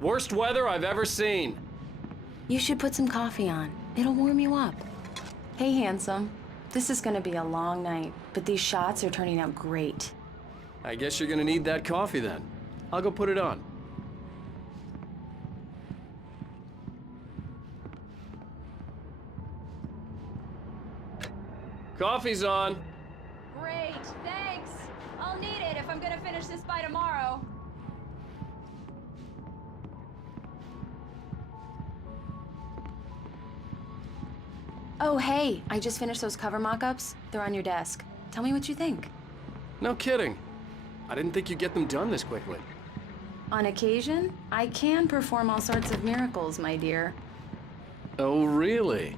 Worst weather I've ever seen. You should put some coffee on. It'll warm you up. Hey, handsome. This is gonna be a long night, but these shots are turning out great. I guess you're gonna need that coffee then. I'll go put it on. Coffee's on. Great, thanks. I'll need it if I'm gonna finish this by tomorrow. Oh, hey, I just finished those cover mock-ups. They're on your desk. Tell me what you think. No kidding. I didn't think you'd get them done this quickly. On occasion, I can perform all sorts of miracles, my dear. Oh, really?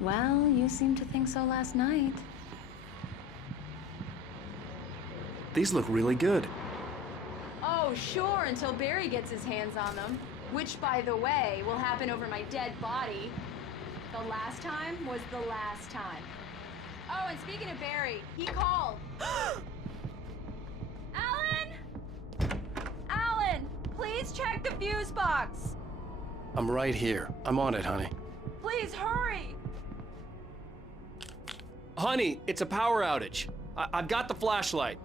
Well, you seemed to think so last night. These look really good. Oh, sure, until Barry gets his hands on them. Which, by the way, will happen over my dead body. The last time was the last time. Oh, and speaking of Barry, he called. Alan! Alan, please check the fuse box. I'm right here. I'm on it, honey. Please hurry. Honey, it's a power outage. I've got the flashlight.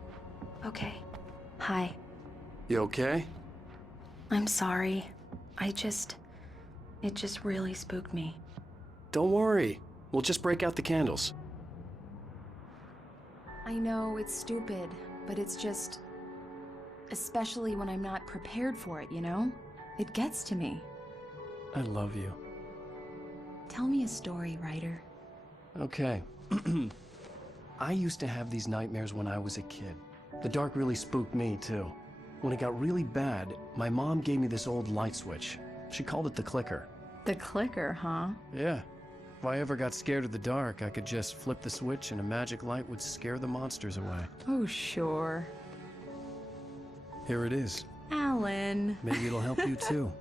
Okay. Hi. You okay? I'm sorry. It just really spooked me. Don't worry. We'll just break out the candles. I know it's stupid, but it's just... especially when I'm not prepared for it, you know? It gets to me. I love you. Tell me a story, writer. Okay. I used to have these nightmares when I was a kid. The dark really spooked me, too. When it got really bad, my mom gave me this old light switch. She called it the clicker. The clicker, huh? Yeah. If I ever got scared of the dark, I could just flip the switch and a magic light would scare the monsters away. Oh, sure. Here it is. Alan. Maybe it'll help you, too.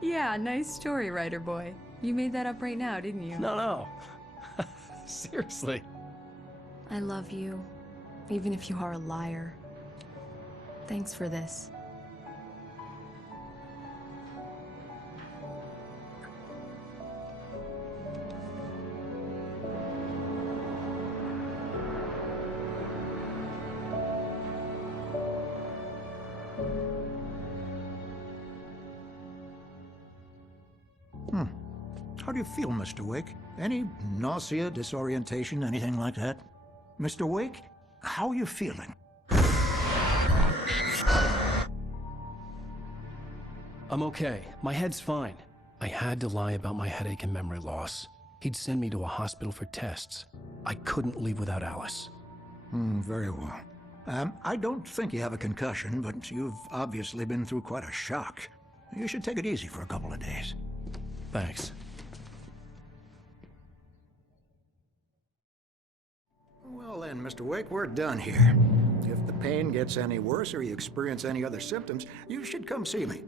Yeah, nice story, writer boy. You made that up right now, didn't you? No. Seriously. I love you, even if you are a liar. Thanks for this. How do you feel, Mr. Wake? Any nausea, disorientation, anything like that? Mr. Wake, how are you feeling? I'm okay. My head's fine. I had to lie about my headache and memory loss. He'd send me to a hospital for tests. I couldn't leave without Alice. Very well. I don't think you have a concussion, but you've obviously been through quite a shock. You should take it easy for a couple of days. Thanks. Well then, Mr. Wake, we're done here. If the pain gets any worse or you experience any other symptoms, you should come see me.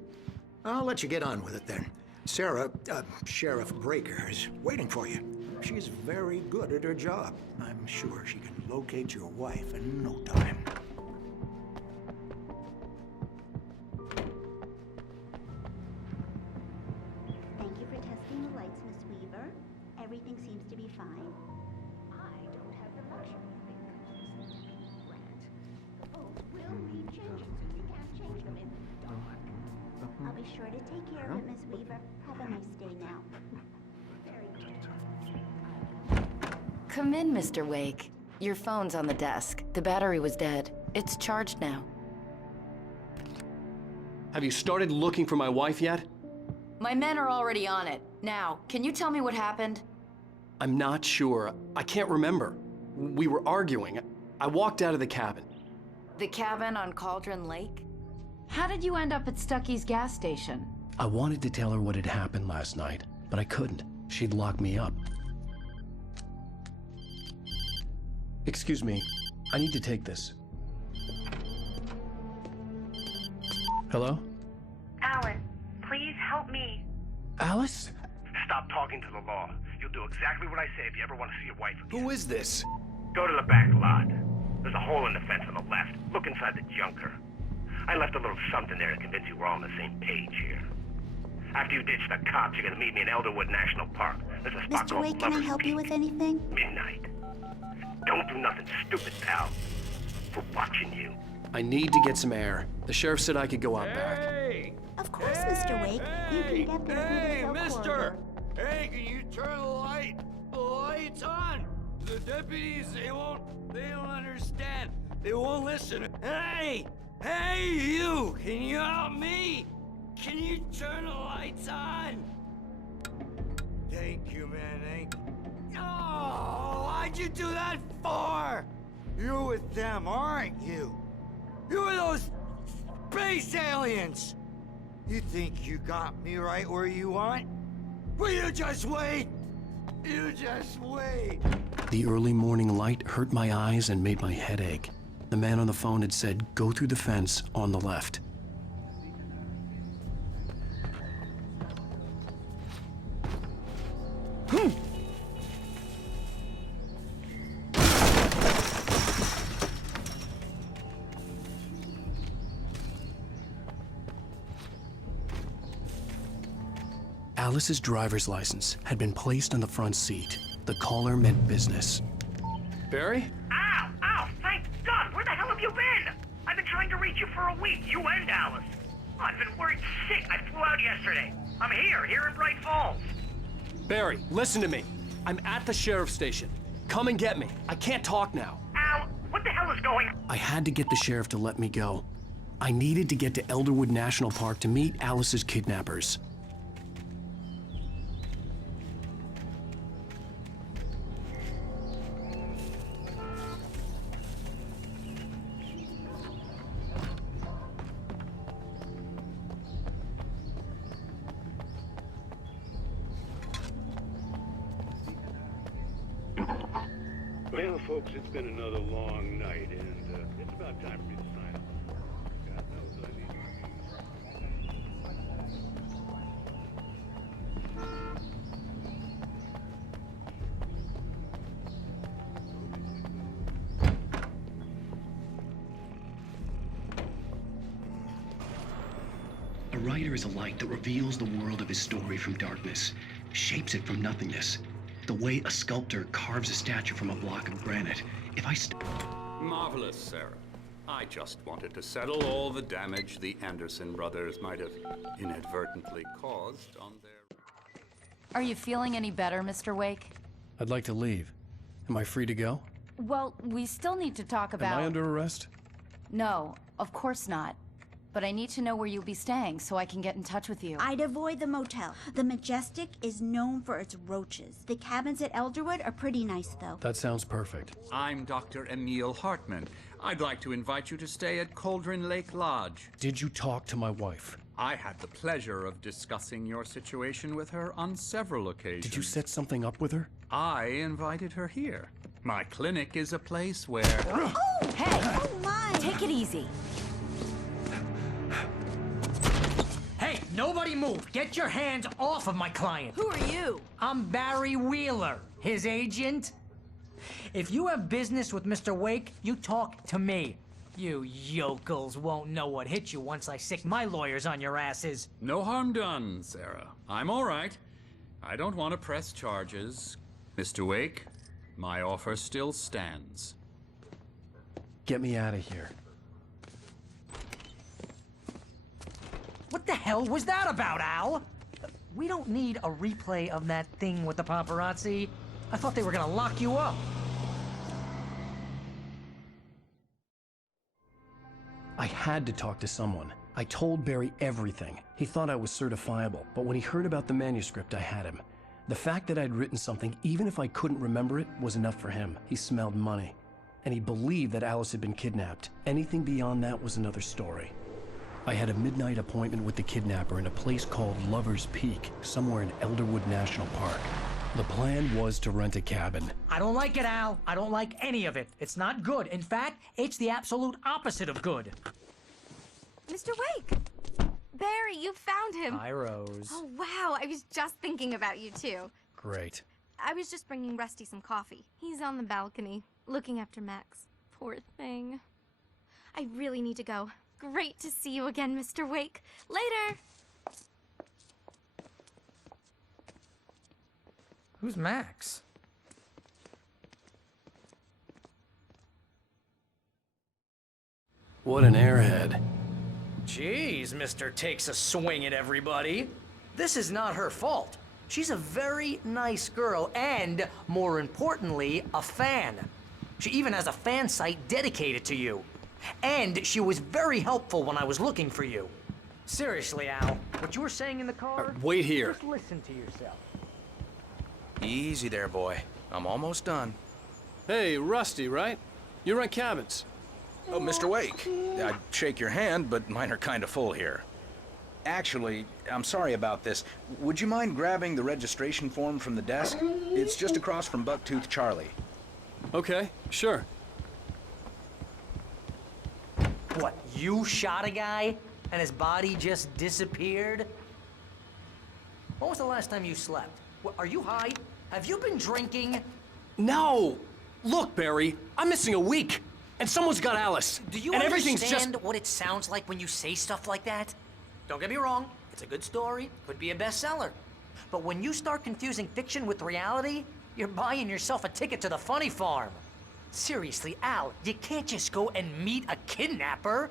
I'll let you get on with it then. Sarah, Sheriff Breaker, is waiting for you. She's very good at her job. I'm sure she can locate your wife in no time. Thank you for testing the lights, Miss Weaver. Everything seems to be fine. I don't have the luxury of being completely grant. The bulbs will need changing, so you can't change them in the dark. I'll be sure to take care of it, Miss Weaver. Have a nice day now. Very good. Come in, Mr. Wake. Your phone's on the desk. The battery was dead. It's charged now. Have you started looking for my wife yet? My men are already on it. Now, can you tell me what happened? I'm not sure. I can't remember. We were arguing. I walked out of the cabin. The cabin on Cauldron Lake? How did you end up at Stucky's gas station? I wanted to tell her what had happened last night, but I couldn't. She'd lock me up. Excuse me. I need to take this. Hello? Alan, please help me. Alice? Stop talking to the law. You'll do exactly what I say if you ever want to see your wife again. Who is this? Go to the back lot. There's a hole in the fence on the left. Look inside the junker. I left a little something there to convince you we're all on the same page here. After you ditch the cops, you're gonna meet me in Elderwood National Park. There's a spot Mr. called Wake, can I Lover's help you Peak. with anything? Midnight. Don't do nothing stupid, pal. We're watching you. I need to get some air. The sheriff said I could go out back. Hey! Of course, Mr. Wake. You can get there through Hey, the mister! corridor. Hey, can you turn the lights on? The deputies, they don't understand. They won't listen. Hey! Hey, you! Can you help me? Can you turn the lights on? Thank you, man, thank you. Oh, why'd you do that for? You're with them, aren't you? You're those space aliens! You think you got me right where you want? Well, you just wait! You just wait! The early morning light hurt my eyes and made my head ache. The man on the phone had said, go through the fence on the left. Alice's driver's license had been placed on the front seat. The caller meant business. Barry? Ow! Ow! Thank God! Where the hell have you been? I've been trying to reach you for a week, you and Alice. I've been worried sick. I flew out yesterday. I'm here in Bright Falls. Barry, listen to me. I'm at the sheriff's station. Come and get me. I can't talk now. Al, what the hell is going on? I had to get the sheriff to let me go. I needed to get to Elderwood National Park to meet Alice's kidnappers. Well, folks, it's been another long night, and it's about time for me to sign off. God knows I need A writer is a light that reveals the world of his story from darkness, shapes it from nothingness. The way a sculptor carves a statue from a block of granite. If I Marvelous, Sarah. I just wanted to settle all the damage the Anderson brothers might have inadvertently caused on their... Are you feeling any better, Mr. Wake? I'd like to leave. Am I free to go? Well, we still need to talk about... Am I under arrest? No, of course not. But I need to know where you'll be staying so I can get in touch with you. I'd avoid the motel. The Majestic is known for its roaches. The cabins at Elderwood are pretty nice, though. That sounds perfect. I'm Dr. Emil Hartman. I'd like to invite you to stay at Cauldron Lake Lodge. Did you talk to my wife? I had the pleasure of discussing your situation with her on several occasions. Did you set something up with her? I invited her here. My clinic is a place where... Oh! Hey! Oh, my! Take it easy. Hey, nobody move! Get your hands off of my client! Who are you? I'm Barry Wheeler, his agent. If you have business with Mr. Wake, you talk to me. You yokels won't know what hit you once I sick my lawyers on your asses. No harm done, Sarah. I'm all right. I don't want to press charges. Mr. Wake, my offer still stands. Get me out of here. What the hell was that about, Al? We don't need a replay of that thing with the paparazzi. I thought they were gonna lock you up. I had to talk to someone. I told Barry everything. He thought I was certifiable, but when he heard about the manuscript, I had him. The fact that I'd written something, even if I couldn't remember it, was enough for him. He smelled money. And he believed that Alice had been kidnapped. Anything beyond that was another story. I had a midnight appointment with the kidnapper in a place called Lover's Peak, somewhere in Elderwood National Park. The plan was to rent a cabin. I don't like it, Al. I don't like any of it. It's not good. In fact, it's the absolute opposite of good. Mr. Wake! Barry, you found him! Hi, Rose. Oh, wow, I was just thinking about you, too. Great. I was just bringing Rusty some coffee. He's on the balcony, looking after Max. Poor thing. I really need to go. Great to see you again, Mr. Wake. Later! Who's Max? What an airhead. Jeez, Mr. Takes a swing at everybody. This is not her fault. She's a very nice girl and, more importantly, a fan. She even has a fan site dedicated to you. And she was very helpful when I was looking for you. Seriously, Al, what you were saying in the car? Wait here. Just listen to yourself. Easy there, boy. I'm almost done. Hey, Rusty, right? You rent cabins. Oh, Mr. Wake. I'd shake your hand, but mine are kind of full here. Actually, I'm sorry about this. Would you mind grabbing the registration form from the desk? It's just across from Bucktooth Charlie. Okay, sure. What, you shot a guy and his body just disappeared? When was the last time you slept? What, are you high? Have you been drinking? No! Look, Barry, I'm missing a week, and someone's got Alice. Do you and everything's understand just... what it sounds like when you say stuff like that? Don't get me wrong, it's a good story, could be a bestseller. But when you start confusing fiction with reality, you're buying yourself a ticket to the funny farm. Seriously, Al, you can't just go and meet a kidnapper.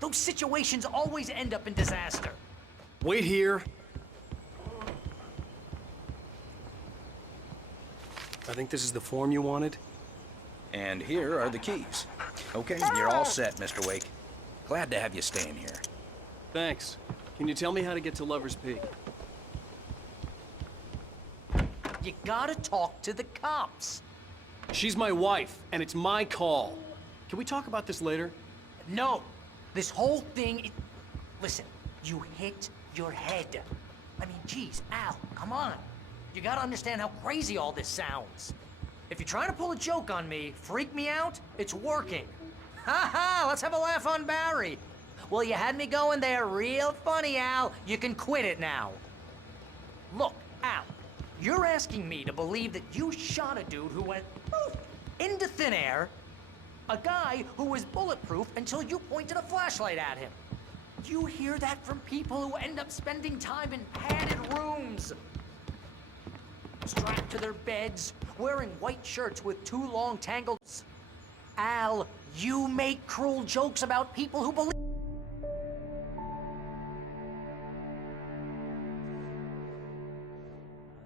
Those situations always end up in disaster. Wait here. I think this is the form you wanted. And here are the keys. Okay, you're all set, Mr. Wake. Glad to have you staying here. Thanks. Can you tell me how to get to Lover's Peak? You gotta talk to the cops. She's my wife, and it's my call. Can we talk about this later? No. This whole thing... Listen, you hit your head. I mean, geez, Al, come on. You gotta understand how crazy all this sounds. If you're trying to pull a joke on me, freak me out, it's working. Ha ha, let's have a laugh on Barry. Well, you had me going there real funny, Al. You can quit it now. Look, Al, you're asking me to believe that you shot a dude who went poof into thin air, a guy who was bulletproof until you pointed a flashlight at him. You hear that from people who end up spending time in padded rooms, strapped to their beds, wearing white shirts with too long tangled... Al, you make cruel jokes about people who believe...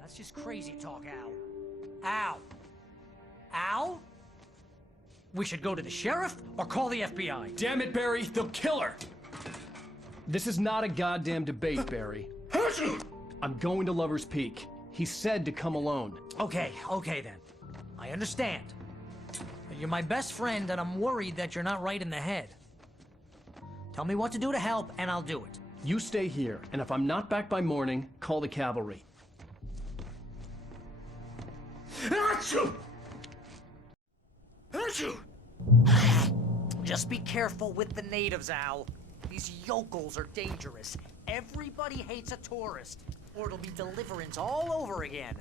That's just crazy talk, Al. Al! Al? We should go to the sheriff or call the FBI. Damn it, Barry, they'll kill her! This is not a goddamn debate, Barry. I'm going to Lover's Peak. He said to come alone. Okay then. I understand. You're my best friend, and I'm worried that you're not right in the head. Tell me what to do to help, and I'll do it. You stay here, and if I'm not back by morning, call the cavalry. Just be careful with the natives, Al. These yokels are dangerous. Everybody hates a tourist, or it'll be Deliverance all over again.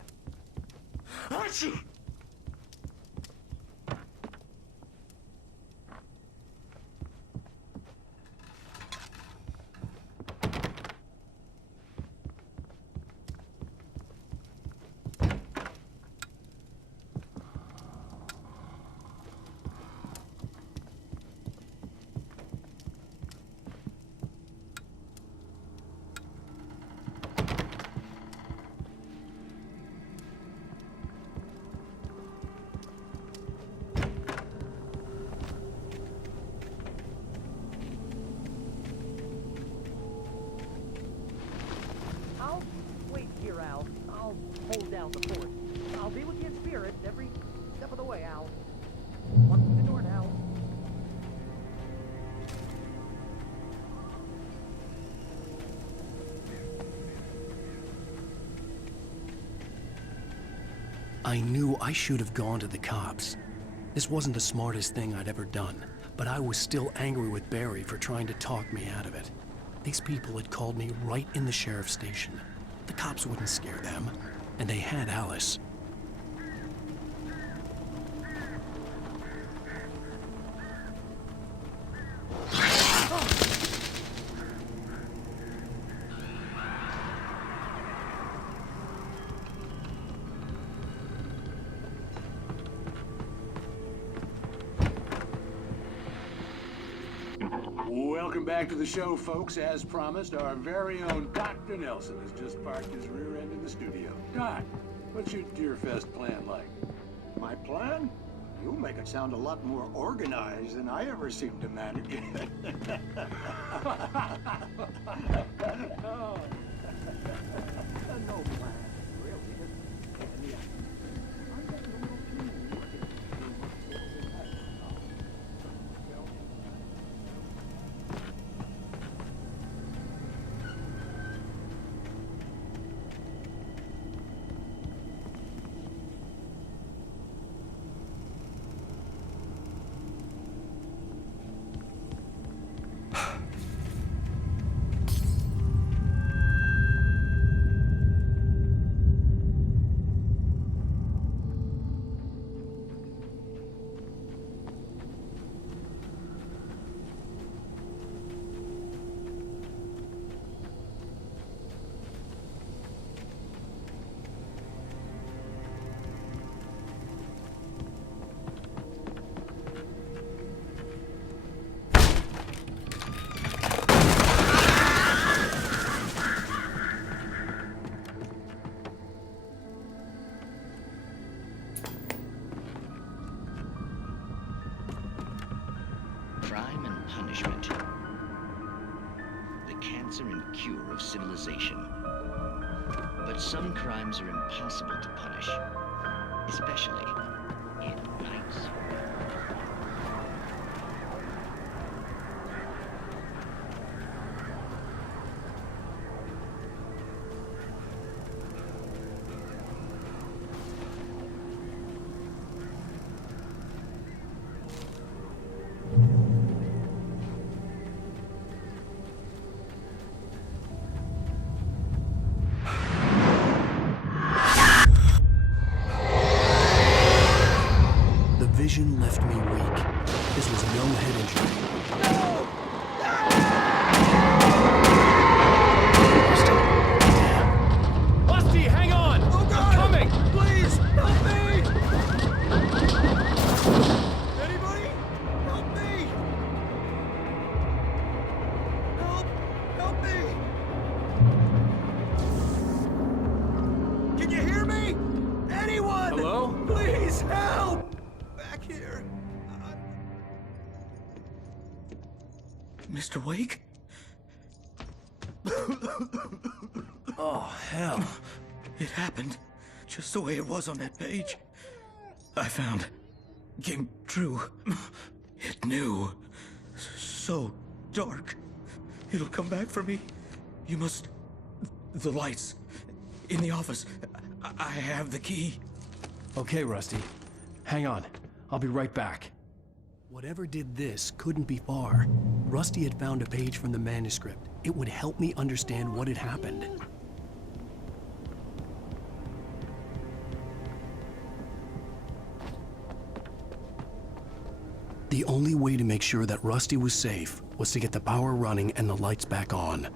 I'll wait here, Al. I'll hold down the fort. I'll be with you in spirit every step of the way, Al. One through the door now. I knew I should have gone to the cops. This wasn't the smartest thing I'd ever done, but I was still angry with Barry for trying to talk me out of it. These people had called me right in the sheriff's station. The cops wouldn't scare them, and they had Alice. Welcome back to the show, folks. As promised, our very own Dr. Nelson has just parked his rear end in the studio. Doc, what's your Deerfest plan like? My plan? You make it sound a lot more organized than I ever seem to manage it. No plan, really. I'm getting a little too working. Crime and punishment. The cancer and cure of civilization. But some crimes are impossible to punish, especially in nights. Vision left me weak. This was no head injury. Rusty, hang on! Oh God! I'm coming! Please, help me! Anybody? Help me! Help me! Can you hear me? Anyone? Hello? Please help! Back here. Mr. Wake? Oh, hell. It happened just the way it was on that page. I found. Came true. It knew. So dark. It'll come back for me. You must. The lights. In the office. I have the key. Okay, Rusty. Hang on. I'll be right back. Whatever did this couldn't be far. Rusty had found a page from the manuscript. It would help me understand what had happened. The only way to make sure that Rusty was safe was to get the power running and the lights back on.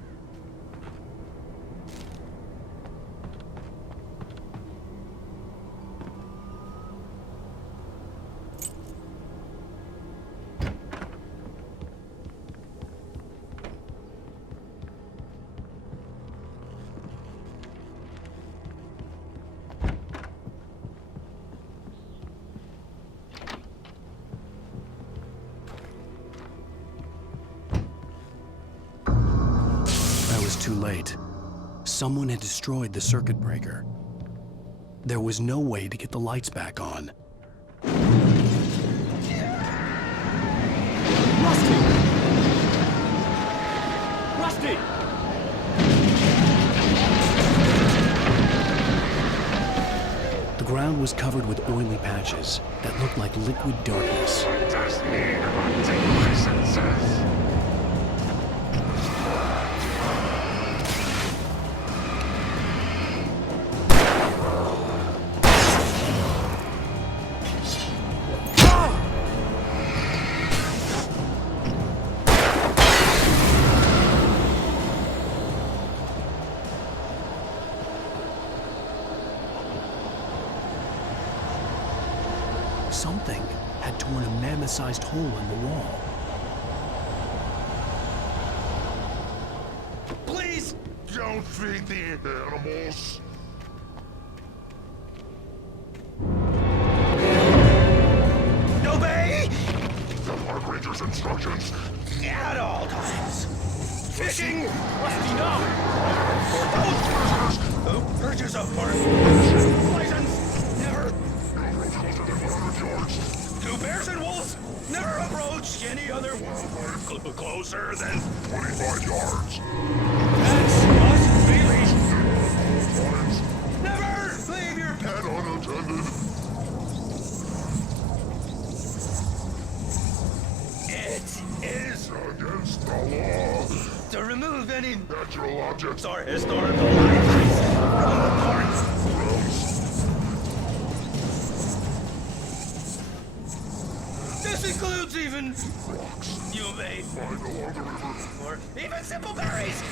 Too late. Someone had destroyed the circuit breaker. There was no way to get the lights back on. Rusty! Rusty! The ground was covered with oily patches that looked like liquid darkness. Does need haunting my senses. Something had torn a mammoth-sized hole in the wall. don't feed the animals. Obey! The park ranger's instructions. At all times. Fishing! Rusty, no! Who purges a park? License! Never. Two bears and wolves never approach any other wildlife closer than 25 yards. That's us, Bailey. Never leave your pet unattended. It is against the law to remove any natural objects or historical items from the park. This includes even you may find along the river, or even simple berries.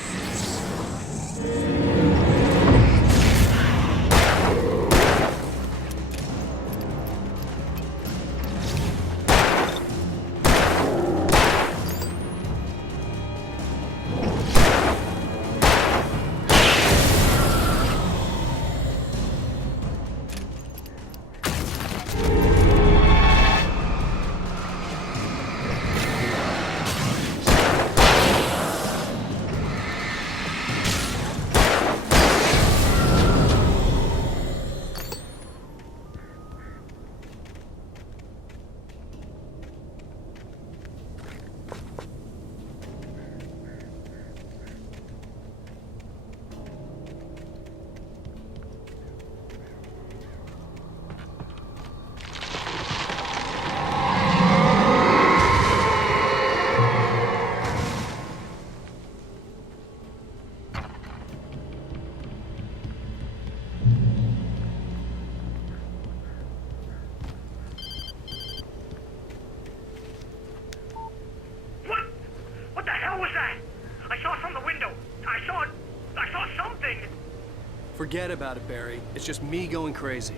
Forget about it, Barry. It's just me going crazy.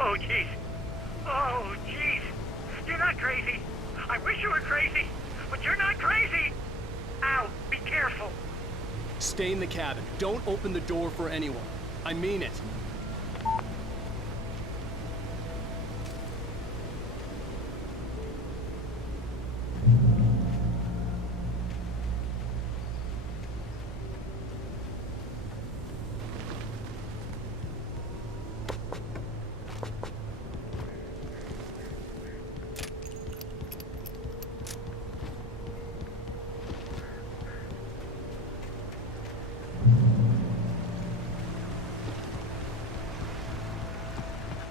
Oh, jeez. Oh, jeez. You're not crazy. I wish you were crazy, but you're not crazy. Ow, be careful. Stay in the cabin. Don't open the door for anyone. I mean it.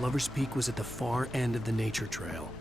Lover's Peak was at the far end of the nature trail.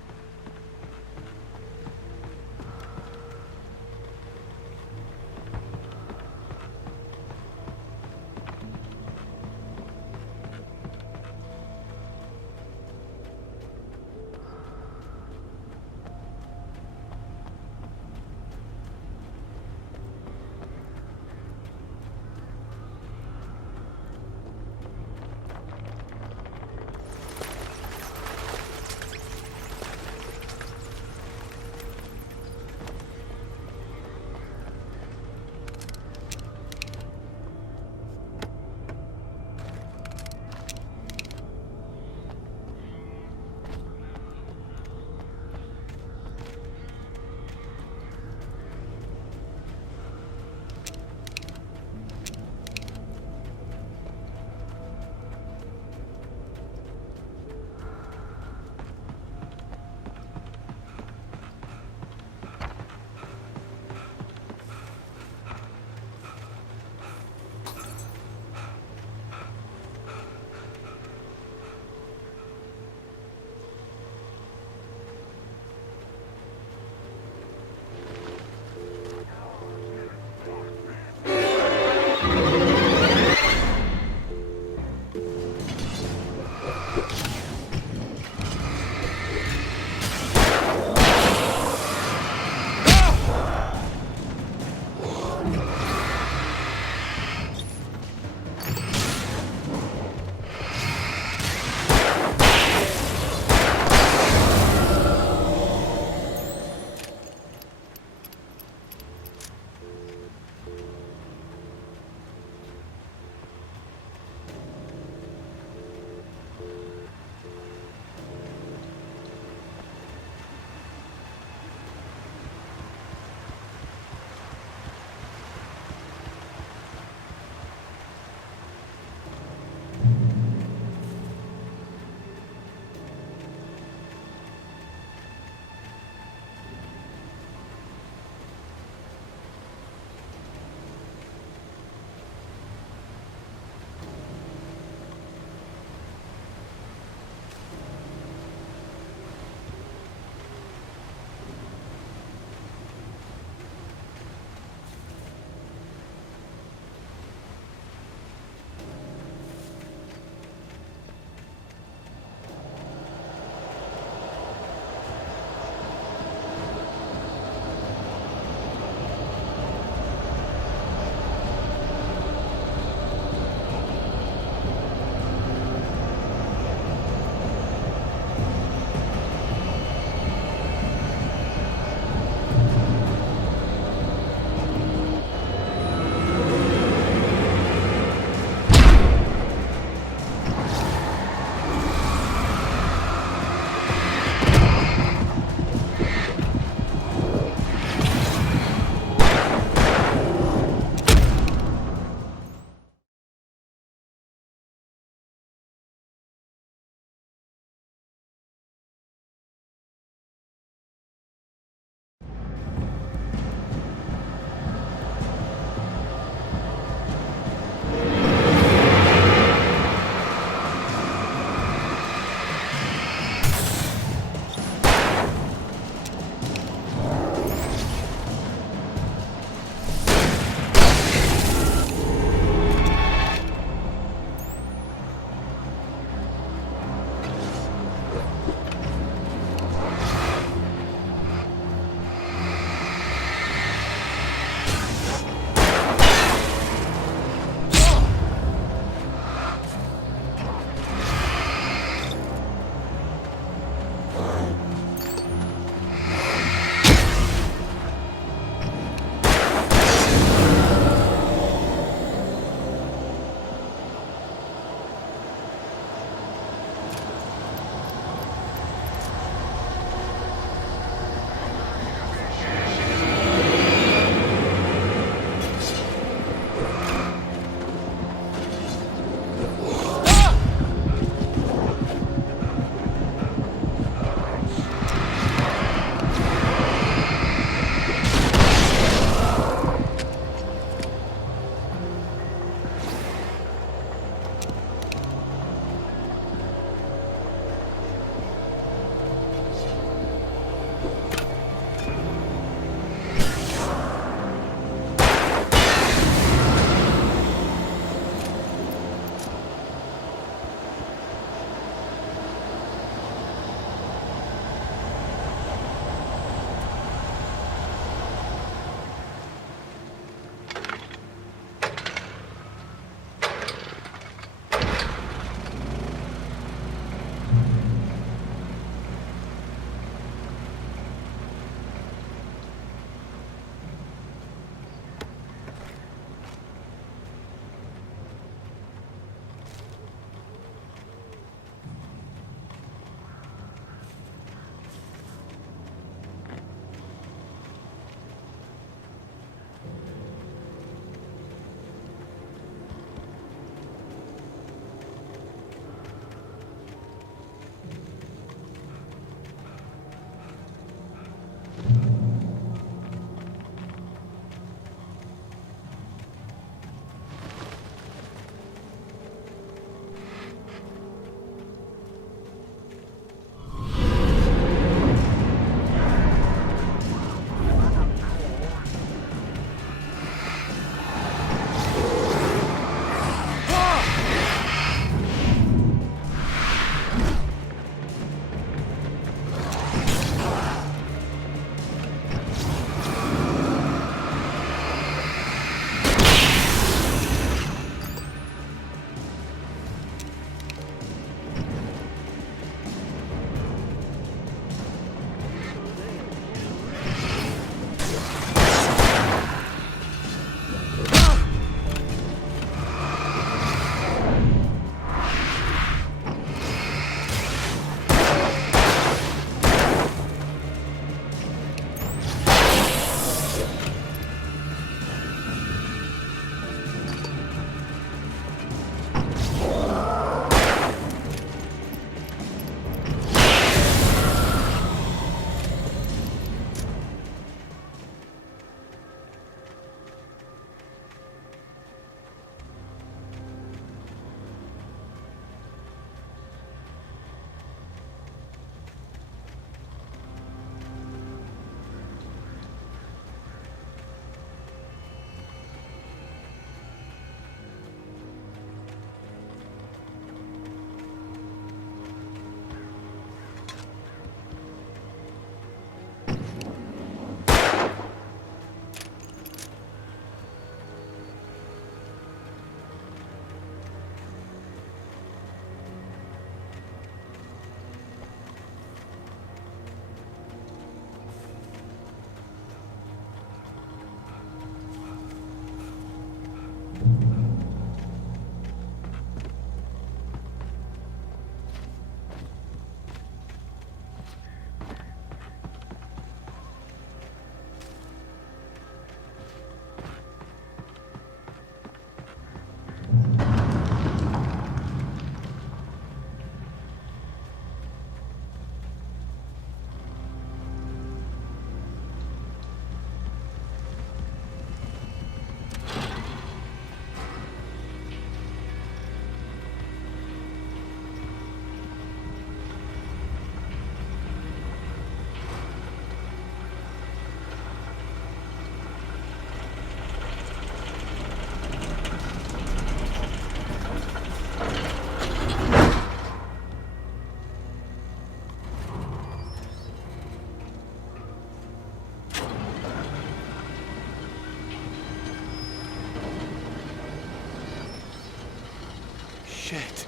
Shit.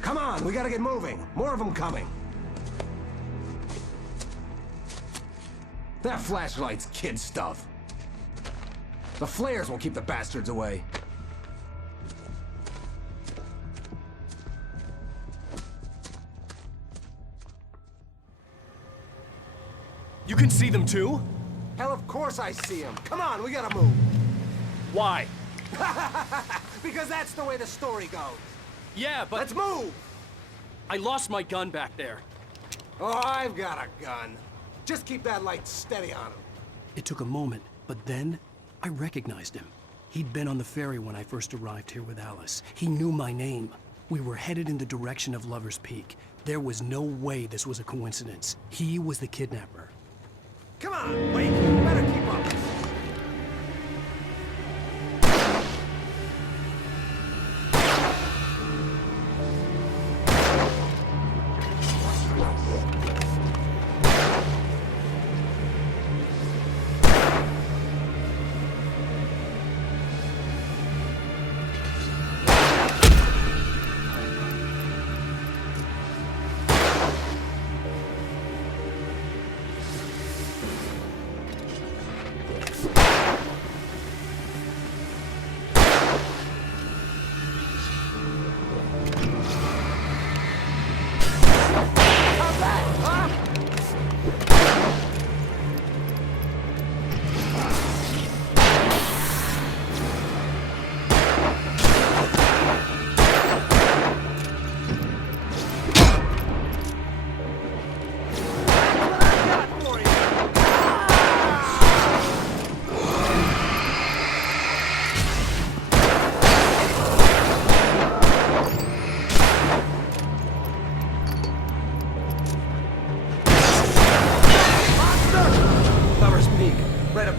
Come on, we gotta get moving. More of them coming. That flashlight's kid stuff. The flares will keep the bastards away. You can see them too? Hell, of course I see them. Come on, we gotta move. Why? Because that's the way the story goes. Yeah, but... Let's move! I lost my gun back there. Oh, I've got a gun. Just keep that light steady on him. It took a moment, but then I recognized him. He'd been on the ferry when I first arrived here with Alice. He knew my name. We were headed in the direction of Lover's Peak. There was no way this was a coincidence. He was the kidnapper. Come on, Wake. Better keep up.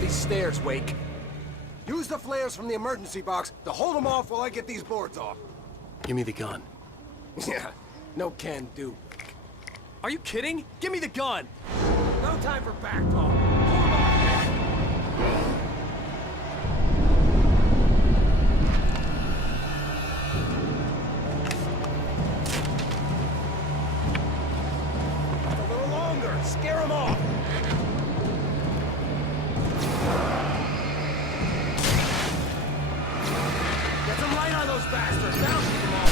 Stairs, Wake. Use the flares from the emergency box to hold them off while I get these boards off. Give me the gun. Yeah, no can do. Are you kidding? Give me the gun! No time for back talk. A little longer. Scare them off. Bastards, now keep them off.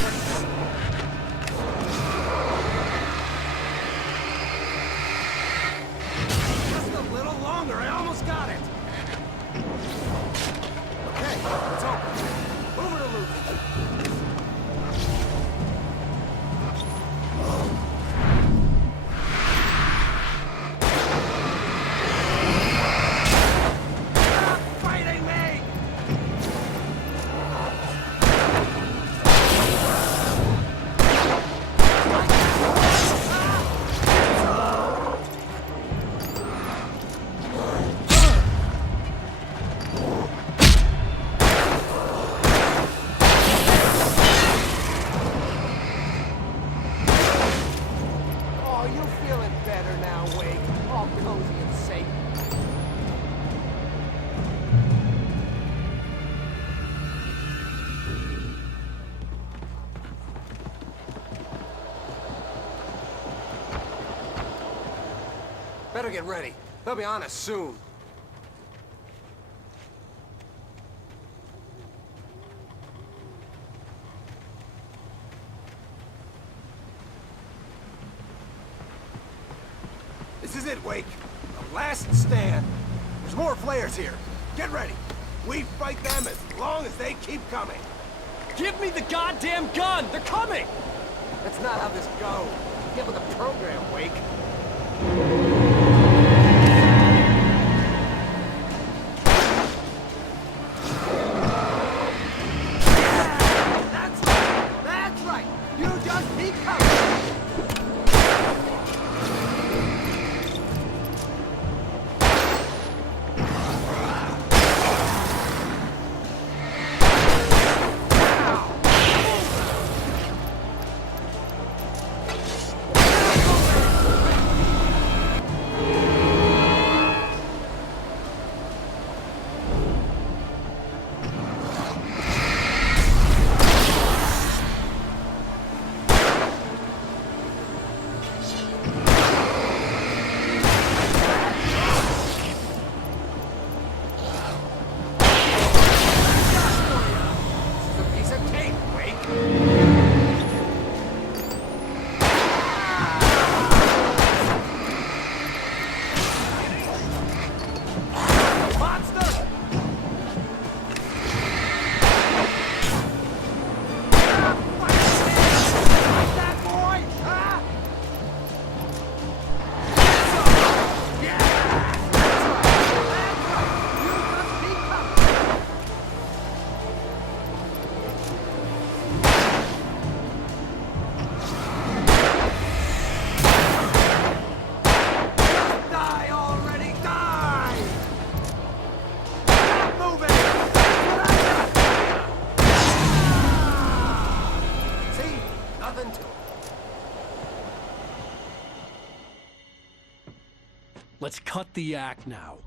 Just a little longer, I almost got it. Okay, it's open. Move it or lose it. Stop fighting me! Better get ready. They'll be on us soon. This is it, Wake. The last stand. There's more flares here. Get ready. We fight them as long as they keep coming. Give me the goddamn gun! They're coming! That's not how this goes. Get with the program, Wake. let's cut the act now.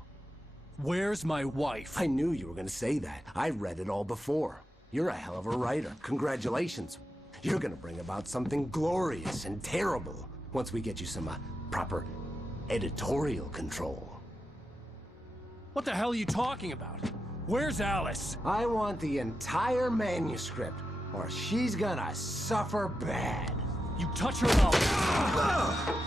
Where's my wife? I knew you were gonna say that. I read it all before. You're a hell of a writer. Congratulations. You're gonna bring about something glorious and terrible once we get you some proper editorial control. What the hell are you talking about? Where's Alice? I want the entire manuscript, or she's gonna suffer bad. You touch her mouth.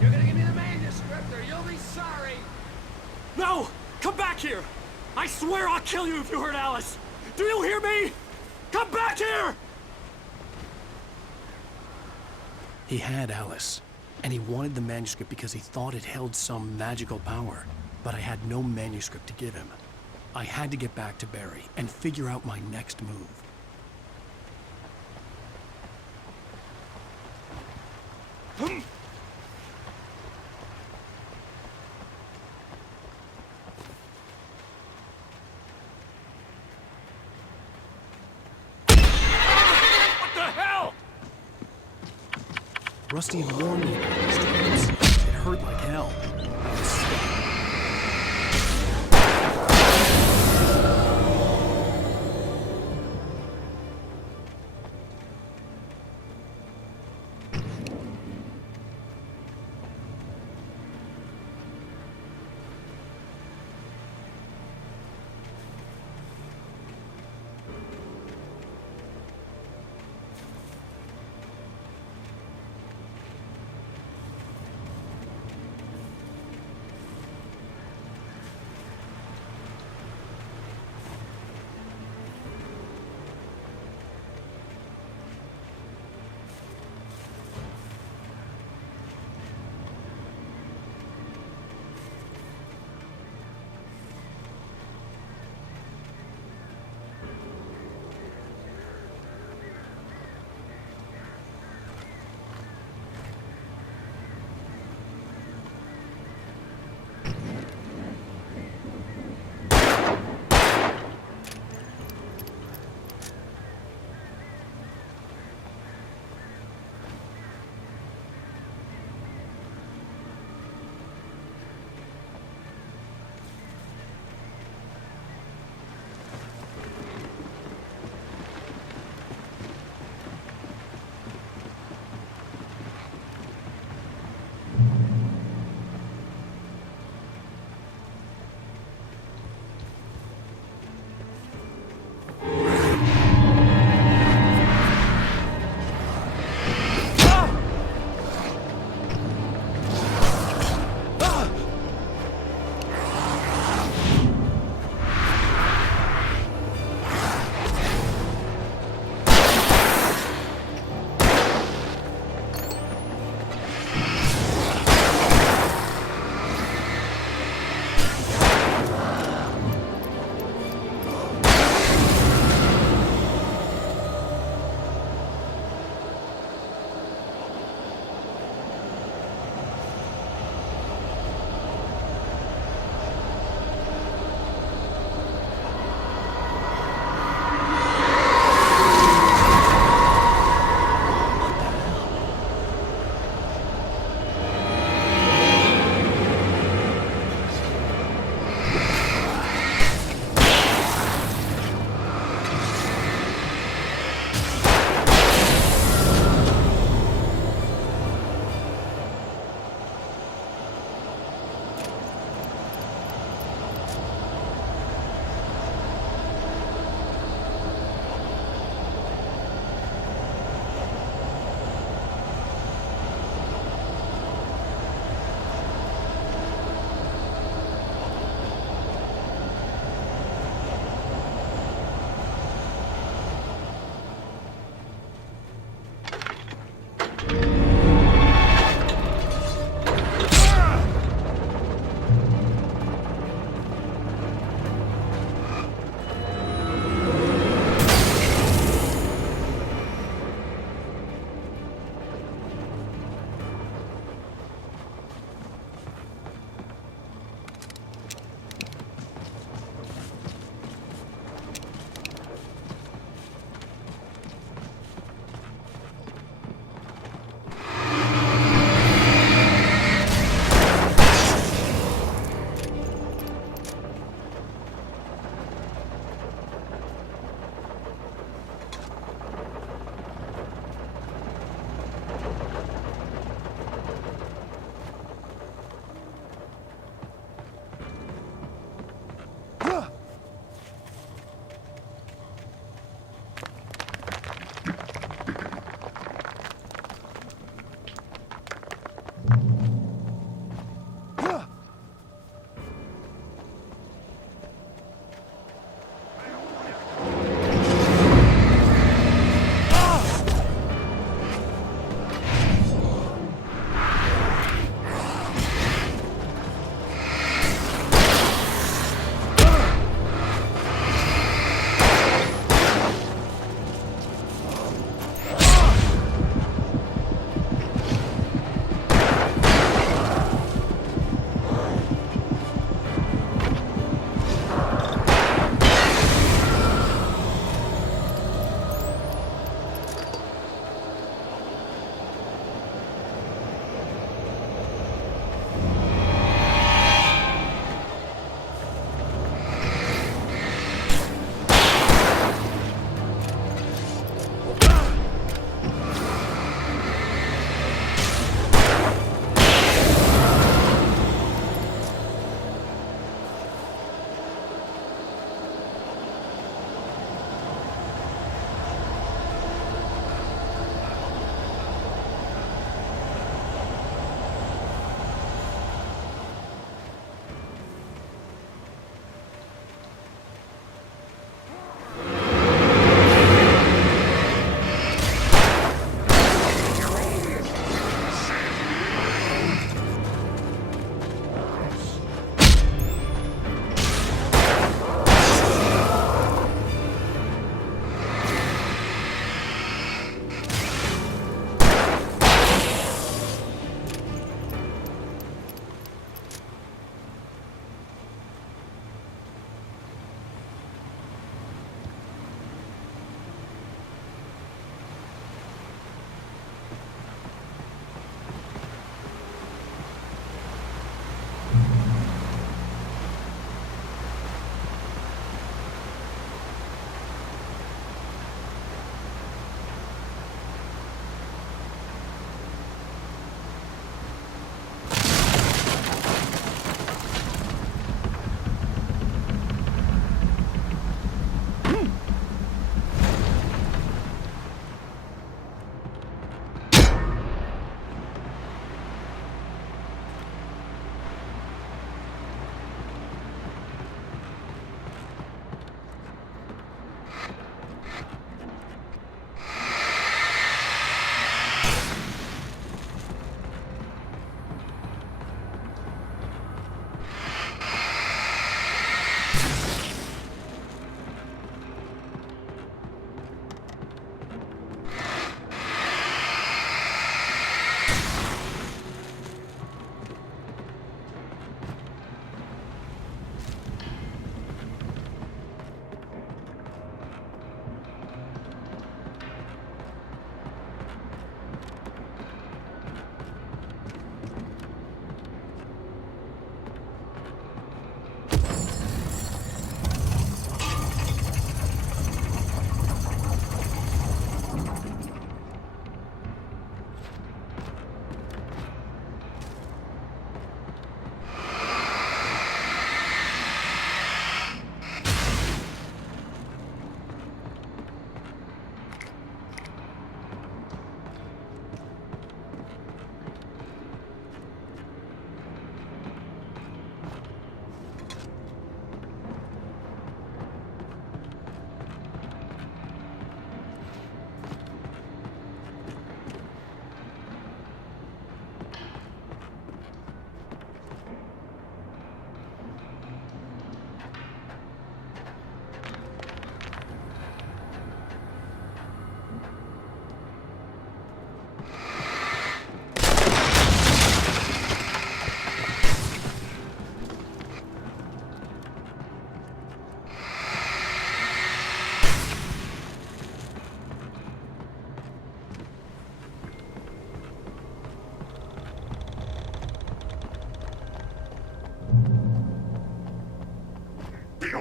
You're gonna give me the manuscript or you'll be sorry! No! Come back here! I swear I'll kill you if you hurt Alice! Do you hear me? Come back here! He had Alice, and he wanted the manuscript because he thought it held some magical power. But I had no manuscript to give him. I had to get back to Barry and figure out my next move. What the hell? Rusty had warned me about these dreams. It hurt like hell. I was stuck.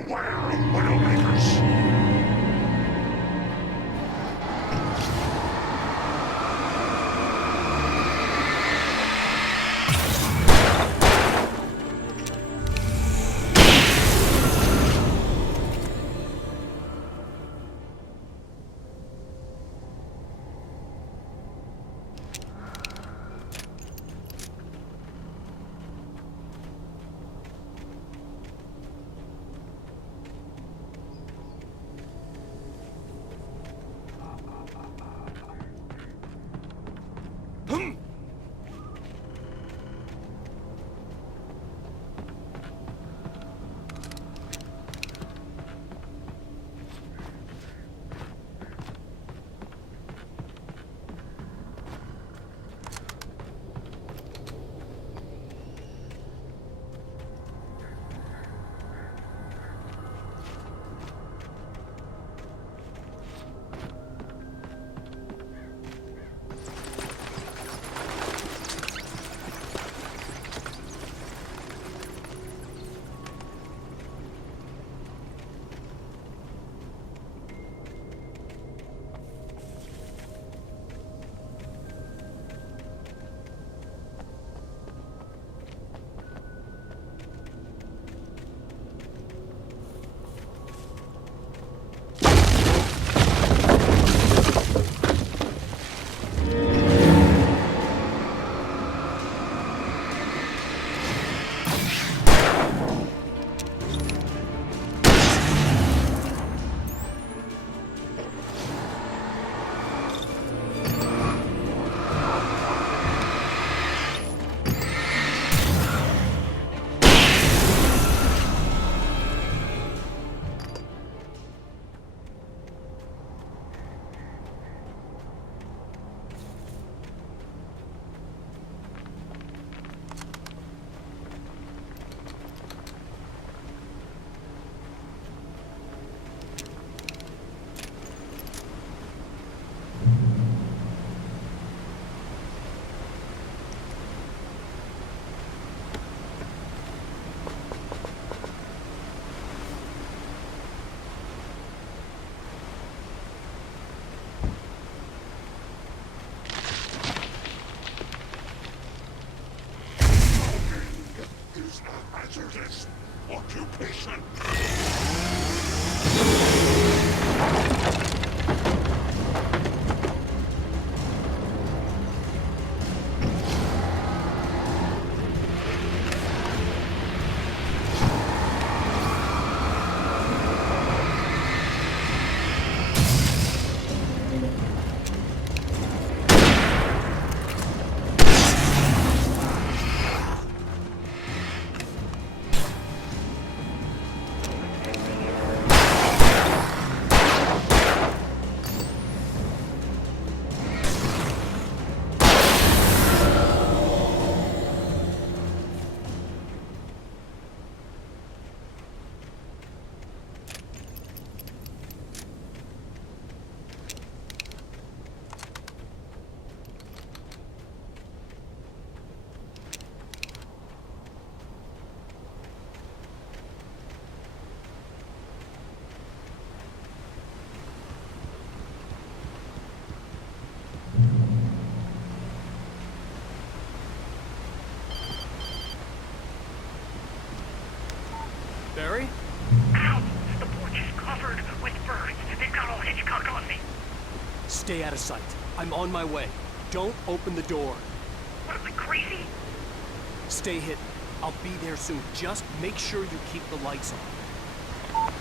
Beware of Widowmakers! Hazardous occupation. Barry? Ow! The porch is covered with birds. They've got all Hitchcock on me. Stay out of sight. I'm on my way. Don't open the door. What am I, crazy? Stay hidden. I'll be there soon. Just make sure you keep the lights on.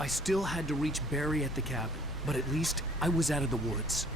I still had to reach Barry at the cabin, but at least I was out of the woods.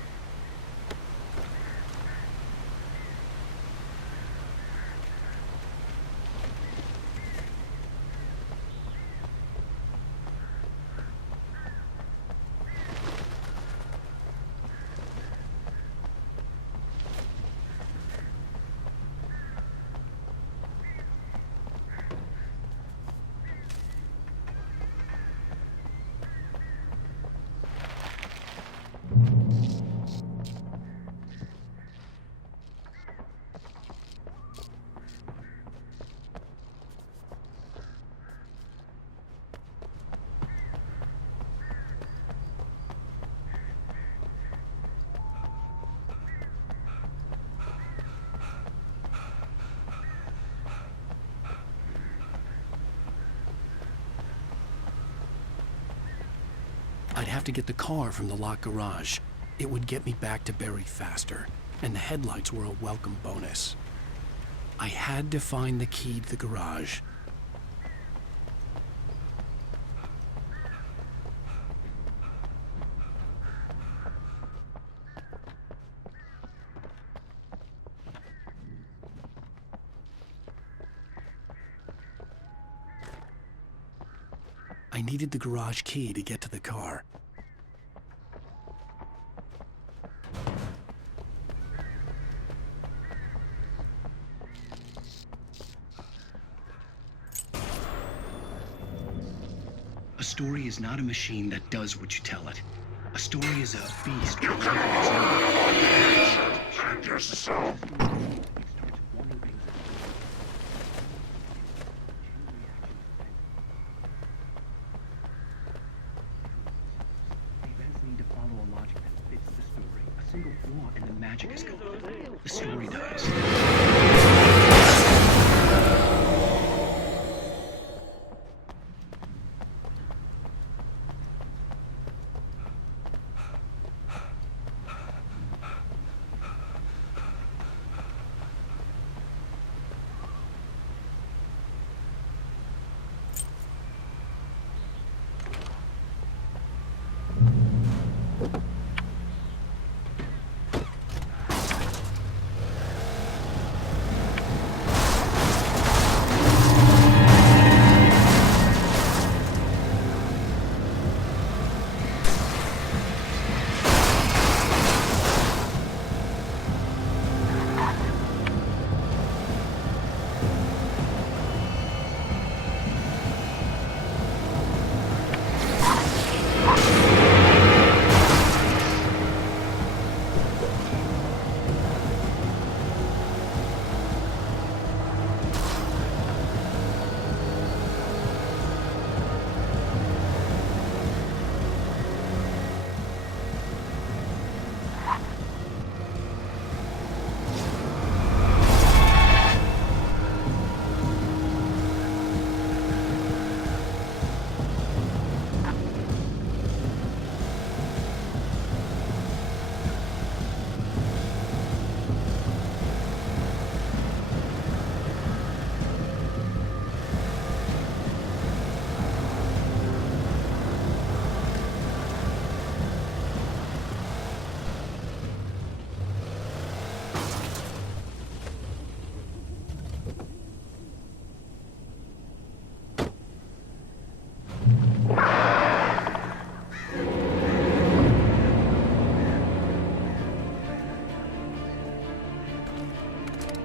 I'd have to get the car from the locked garage. It would get me back to Barry faster, and the headlights were a welcome bonus. I had to find the key to the garage. I needed the garage key to get to the car. A story is not a machine that does what you tell it. A story is a beast with life of its own. And yourself. And the magic is gone. The story dies.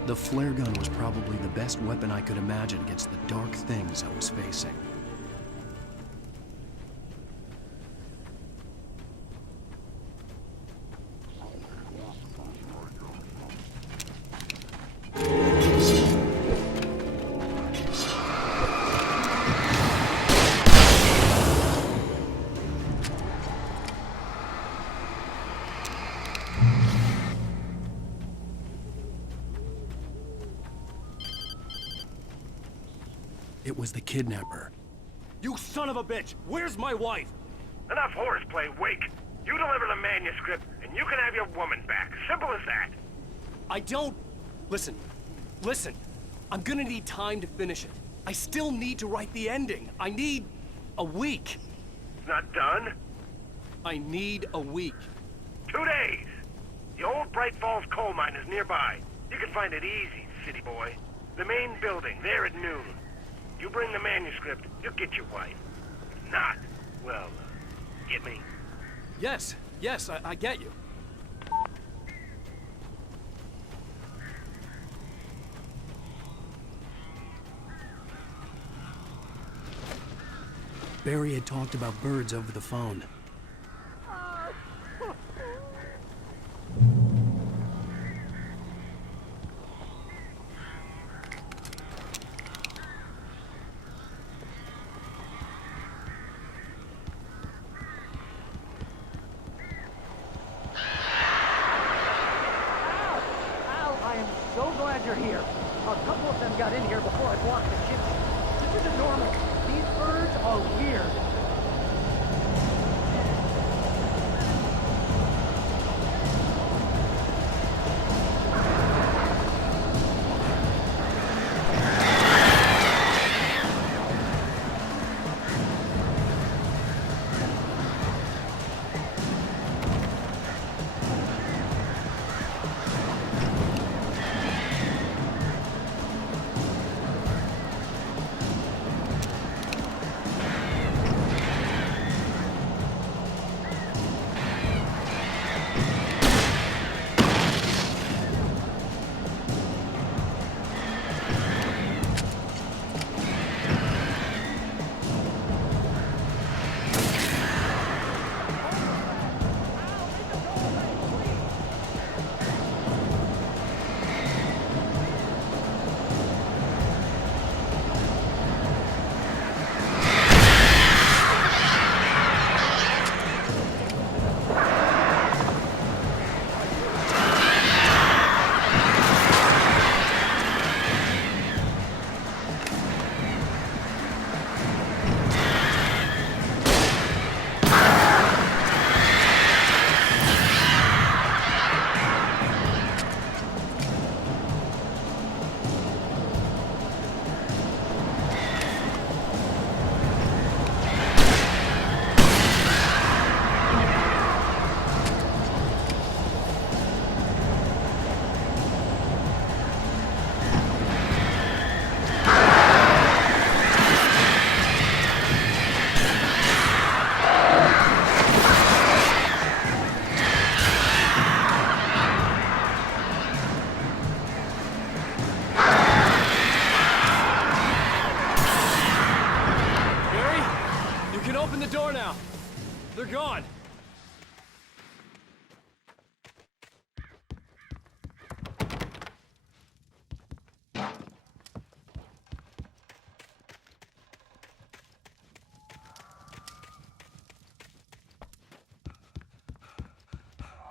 The flare gun was probably the best weapon I could imagine against the dark things I was facing. It was the kidnapper. You son of a bitch! Where's my wife? Enough horseplay, Wake. You deliver the manuscript, and you can have your woman back. Simple as that. I don't... Listen. I'm gonna need time to finish it. I still need to write the ending. I need a week. It's not done? I need a week. 2 days. The old Bright Falls coal mine is nearby. You can find it easy, city boy. The main building, there at noon. You bring the manuscript, you'll get your wife. If not, well, get me? Yes, I get you. Barry had talked about birds over the phone. You're here. A couple of them got in here before I blocked the kitchen. This isn't normal. These birds are weird.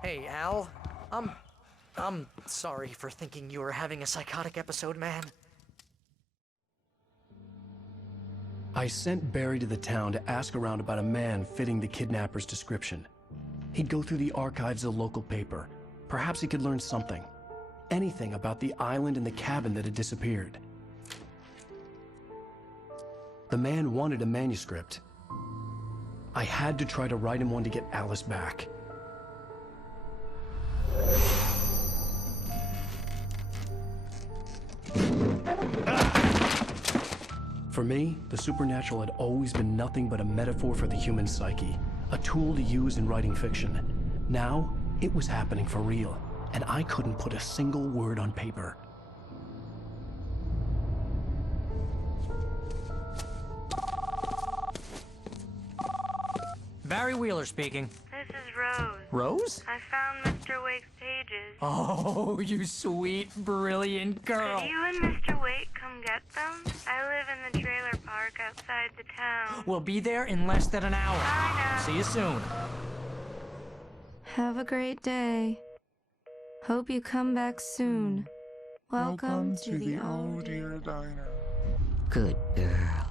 Hey, Al. I'm sorry for thinking you were having a psychotic episode, man. I sent Barry to the town to ask around about a man fitting the kidnapper's description. He'd go through the archives of the local paper. Perhaps he could learn something. Anything about the island and the cabin that had disappeared. The man wanted a manuscript. I had to try to write him one to get Alice back. For me, the supernatural had always been nothing but a metaphor for the human psyche, a tool to use in writing fiction. Now, it was happening for real, and I couldn't put a single word on paper. Barry Wheeler speaking. This is Rose. Rose? I found Mr. Wake's pages. Oh, you sweet, brilliant girl. Could you and Mr. Wake come get them? I live in the trailer park outside the town. We'll be there in less than an hour. I know. See you soon. Have a great day. Hope you come back soon. Welcome to the Oh Dear Diner. Good girl.